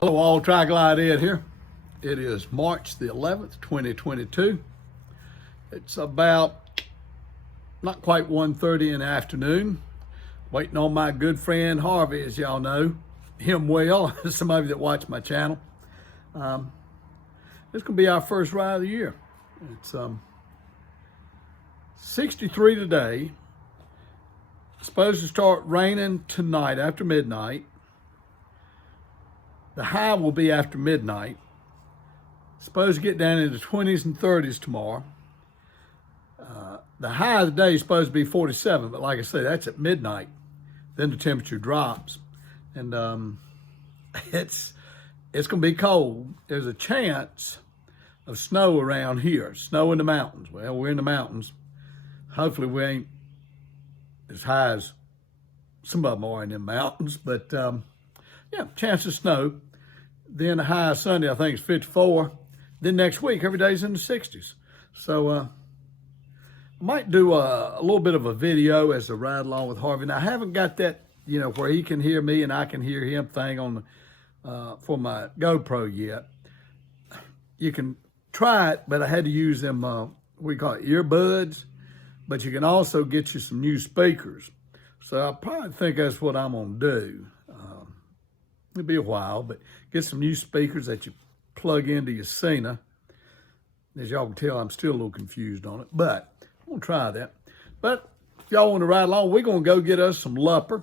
Hello all, Tri-Glide Ed here. It is March the 11th, 2022. It's about not quite 1:30 in the afternoon. Waiting on my good friend Harvey, as y'all know him well, some of you that watch my channel. This is going to be our first ride of the year. It's 63 today. It's supposed to start raining tonight after midnight. The high will be after midnight. Supposed to get down into the 20s and 30s tomorrow. The high of the day is supposed to be 47, but like I say, that's at midnight. Then the temperature drops. And it's going to be cold. There's a chance of snow around here. Snow in the mountains. Well, we're in the mountains. Hopefully we ain't as high as some of them are in the mountains, but yeah, chance of snow. Then the high Sunday, I think, is 54. Then next week, every day's in the 60s. So I might do a little bit of a video as I ride along with Harvey. Now, I haven't got that, where he can hear me and I can hear him thing on for my GoPro yet. You can try it, but I had to use them, we call it earbuds. But you can also get you some new speakers. So I probably think that's what I'm going to do. It'll be a while, but get some new speakers that you plug into your Cena. As y'all can tell, I'm still a little confused on it, but I'm going to try that. But if y'all want to ride along, we're going to go get us some lupper.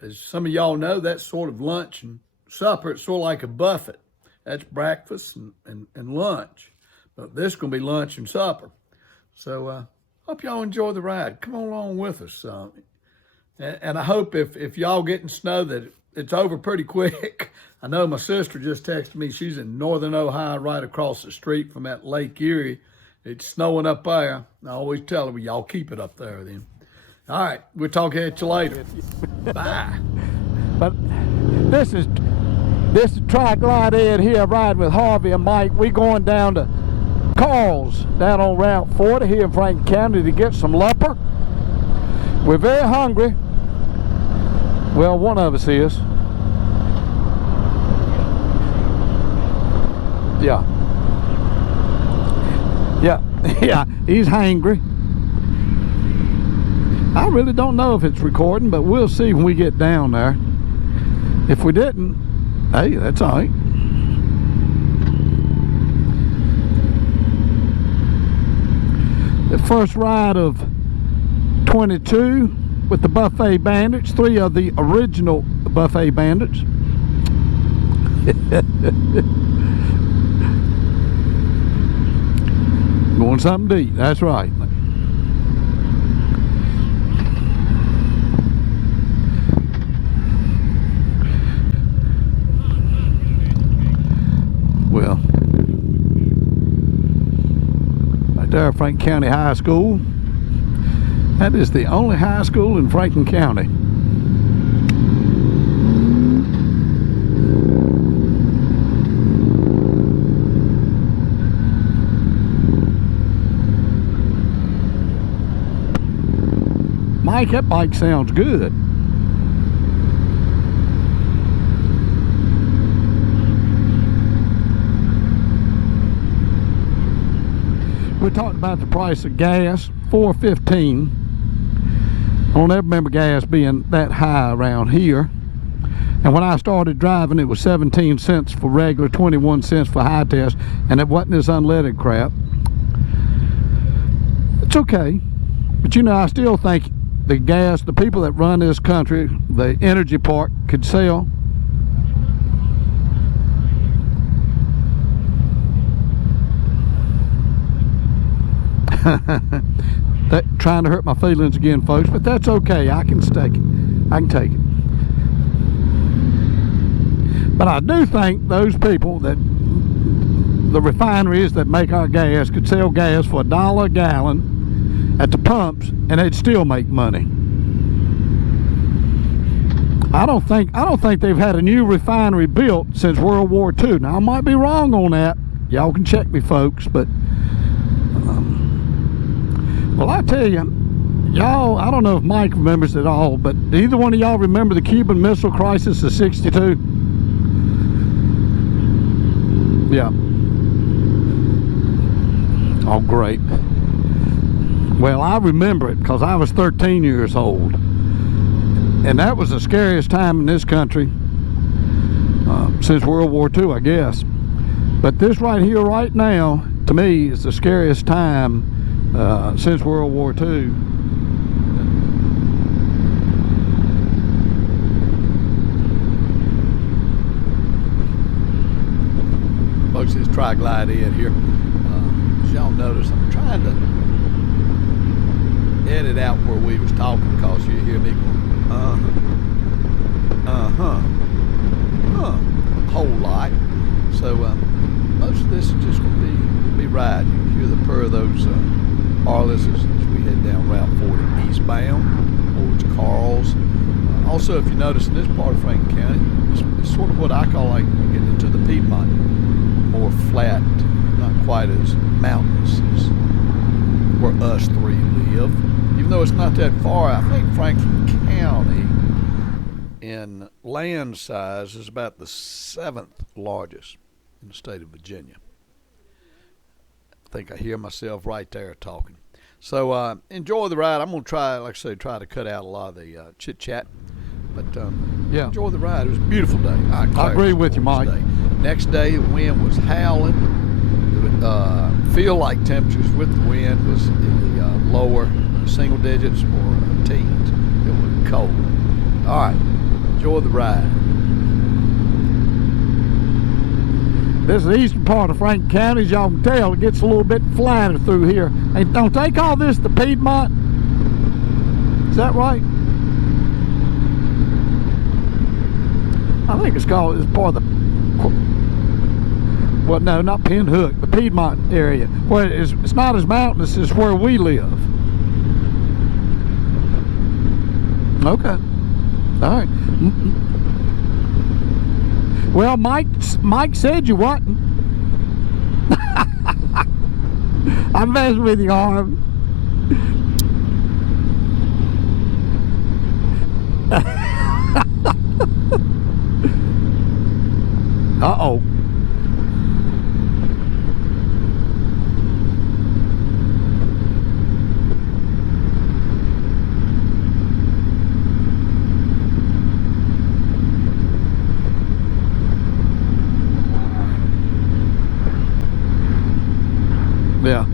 As some of y'all know, that's sort of lunch and supper. It's sort of like a buffet. That's breakfast and lunch. But this is going to be lunch and supper. So hope y'all enjoy the ride. Come on along with us. And I hope if y'all getting snow that it's over pretty quick. I know my sister just texted me. She's in northern Ohio, right across the street from that Lake Erie. It's snowing up there. I always tell her, well, y'all keep it up there then. All right, we'll talk at you later. Bye. But this is Tri-Glide Ed here, riding with Harvey and Mike. We going down to Carl's down on Route 40 here in Franklin County to get some lupper. We're very hungry. Well, one of us is. Yeah. Yeah, he's hangry. I really don't know if it's recording, but we'll see when we get down there. If we didn't, hey, that's all right. The first ride of 22 with the Buffet Bandits, 3 of the original Buffet Bandits. Going something to eat, that's right. Well, right there, Franklin County High School. That is the only high school in Franklin County. Mike, that bike sounds good. We talked about the price of gas, $4.15. I don't ever remember gas being that high around here. And when I started driving, it was 17 cents for regular, 21 cents for high test, and it wasn't this unleaded crap. It's okay. But I still think the gas, the people that run this country, the energy part, could sell. That trying to hurt my feelings again, folks, but that's okay. I can take it. I can take it. But I do think those people that the refineries that make our gas could sell gas for $1 a gallon at the pumps, and they'd still make money. I don't think they've had a new refinery built since World War II. Now I might be wrong on that. Y'all can check me, folks, but well, I tell you, y'all, I don't know if Mike remembers it all, but either one of y'all remember the Cuban Missile Crisis of '62? Yeah. Oh, great. Well, I remember it because I was 13 years old. And that was the scariest time in this country since World War II, I guess. But this right here, right now, to me, is the scariest time since World War II. Folks, this tri-glide in here. As y'all notice, I'm trying to edit out where we was talking because you hear me going, a whole lot. So most of this is just going to be riding. You hear the purr of those Harleys as we head down Route 40 eastbound towards Carl's. Also, if you notice in this part of Franklin County, it's sort of what I call like getting into the Piedmont, more flat, not quite as mountainous as where us three live. Even though it's not that far, I think Franklin County in land size is about the 7th largest in the state of Virginia. I think I hear myself right there talking. So enjoy the ride. I'm going to try, like I say, try to cut out a lot of the chit chat. But yeah, enjoy the ride. It was a beautiful day. I agree with you, Mike. Next day, the wind was howling. Feel like temperatures with the wind was in the lower single digits or teens. It was cold. All right, enjoy the ride. This is the eastern part of Franklin County. As y'all can tell, it gets a little bit flatter through here. Hey, don't they call this the Piedmont? Is that right? I think it's part of the, well, no, not Pinhook, the Piedmont area, where it's not as mountainous as where we live. Okay. All right. Well, Mike said you wasn't. I'm messing with you, Harv. Uh-oh. Yeah.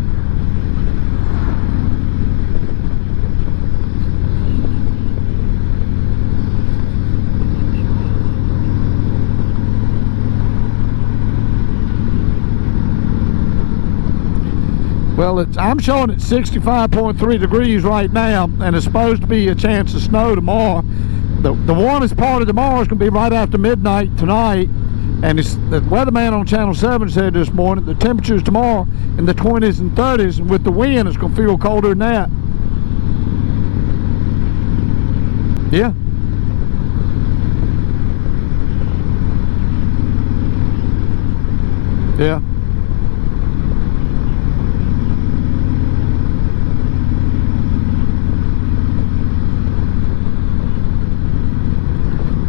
Well, I'm showing it 65.3 degrees right now, and it's supposed to be a chance of snow tomorrow. The warmest part of tomorrow is going to be right after midnight tonight, and the weatherman on Channel 7 said this morning the temperatures tomorrow in the 20s and 30s, and with the wind it's going to feel colder than that. Yeah. Yeah.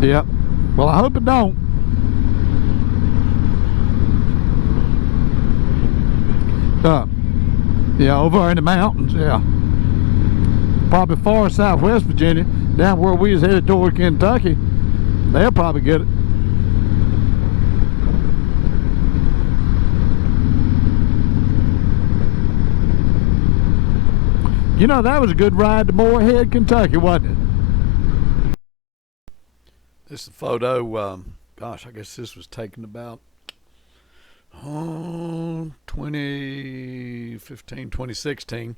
Yep. Well, I hope it don't. Yeah, over in the mountains, yeah. Probably far southwest Virginia, down where we was headed toward Kentucky, they'll probably get it. You know, that was a good ride to Moorhead, Kentucky, wasn't it? This is a photo, gosh, I guess this was taken about 2015, 2016.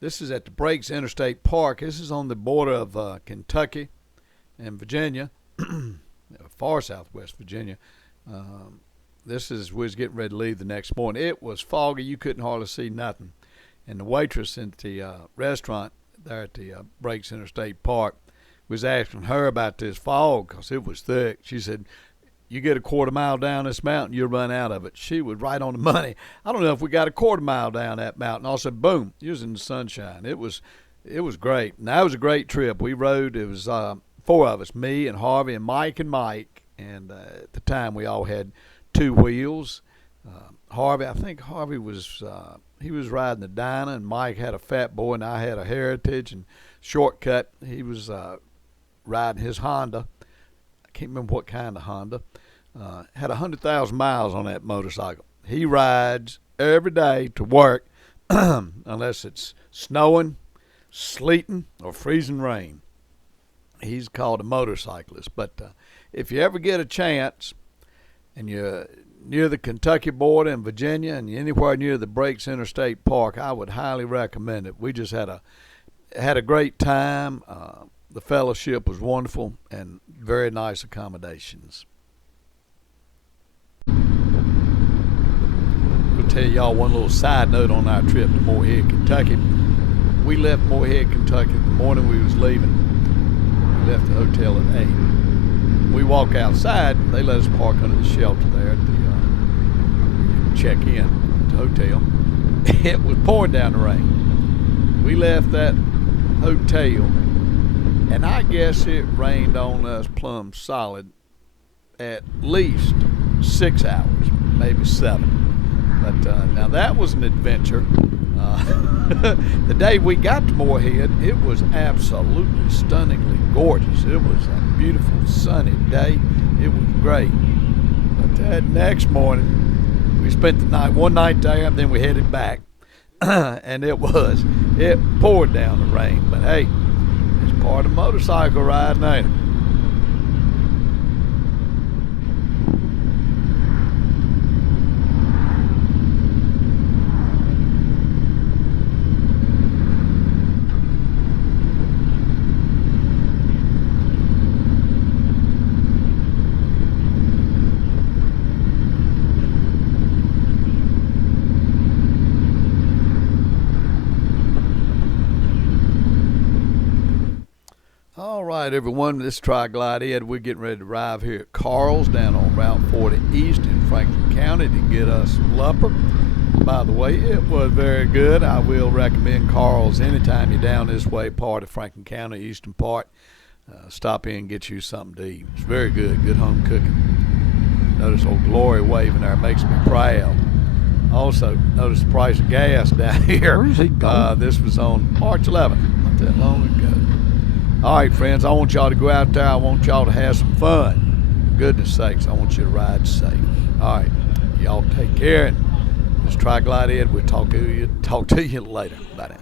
This is at the Breaks Interstate Park. This is on the border of Kentucky and Virginia, far southwest Virginia. This is, we was getting ready to leave the next morning. It was foggy. You couldn't hardly see nothing. And the waitress at the restaurant there at the Breaks Interstate Park was asking her about this fog because it was thick. She said, you get a quarter mile down this mountain, you'll run out of it. She was right on the money. I don't know if we got a quarter mile down that mountain. I said, boom, you was in the sunshine. It was great. And that was a great trip. We rode, it was 4 of us, me and Harvey and Mike. And at the time we all had 2 wheels. Harvey, I think Harvey was he was riding the Dyna, and Mike had a Fat Boy, and I had a Heritage, and Shortcut, he was riding his Honda. I can't remember what kind of Honda. Had 100,000 miles on that motorcycle. He rides every day to work unless it's snowing, sleeting, or freezing rain. He's called a motorcyclist. But if you ever get a chance and you're near the Kentucky border in Virginia and anywhere near the Breaks Interstate Park, I would highly recommend it. We just had a great time. The fellowship was wonderful and very nice accommodations. I'll tell y'all one little side note on our trip to Morehead, Kentucky. We left Morehead, Kentucky the morning we was leaving. We left the hotel at 8. We walk outside, they let us park under the shelter there at the check in at the hotel. It was pouring down the rain. We left that hotel, and I guess it rained on us plumb solid at least 6 hours, maybe 7. But now that was an adventure. The day we got to Morehead, it was absolutely stunningly gorgeous. It was a beautiful sunny day. It was great. But that next morning, we spent the night, one night there, and then we headed back. And it poured down the rain. But hey, it's part of motorcycle riding, ain't it? All right, everyone, this is Tri-Glide Ed. We're getting ready to arrive here at Carl's down on Route 40 East in Franklin County to get us some lupper. By the way, it was very good. I will recommend Carl's anytime you're down this way, part of Franklin County, eastern part. Stop in and get you something to eat. It's very good, good home cooking. Notice old Glory waving there, makes me proud. Also, notice the price of gas down here. Where's he going? This was on March 11th, not that long ago. All right, friends, I want y'all to go out there. I want y'all to have some fun. For goodness sakes, I want you to ride safe. All right, y'all take care. And this is Tri-Glide Ed. We'll talk to you later. Bye now.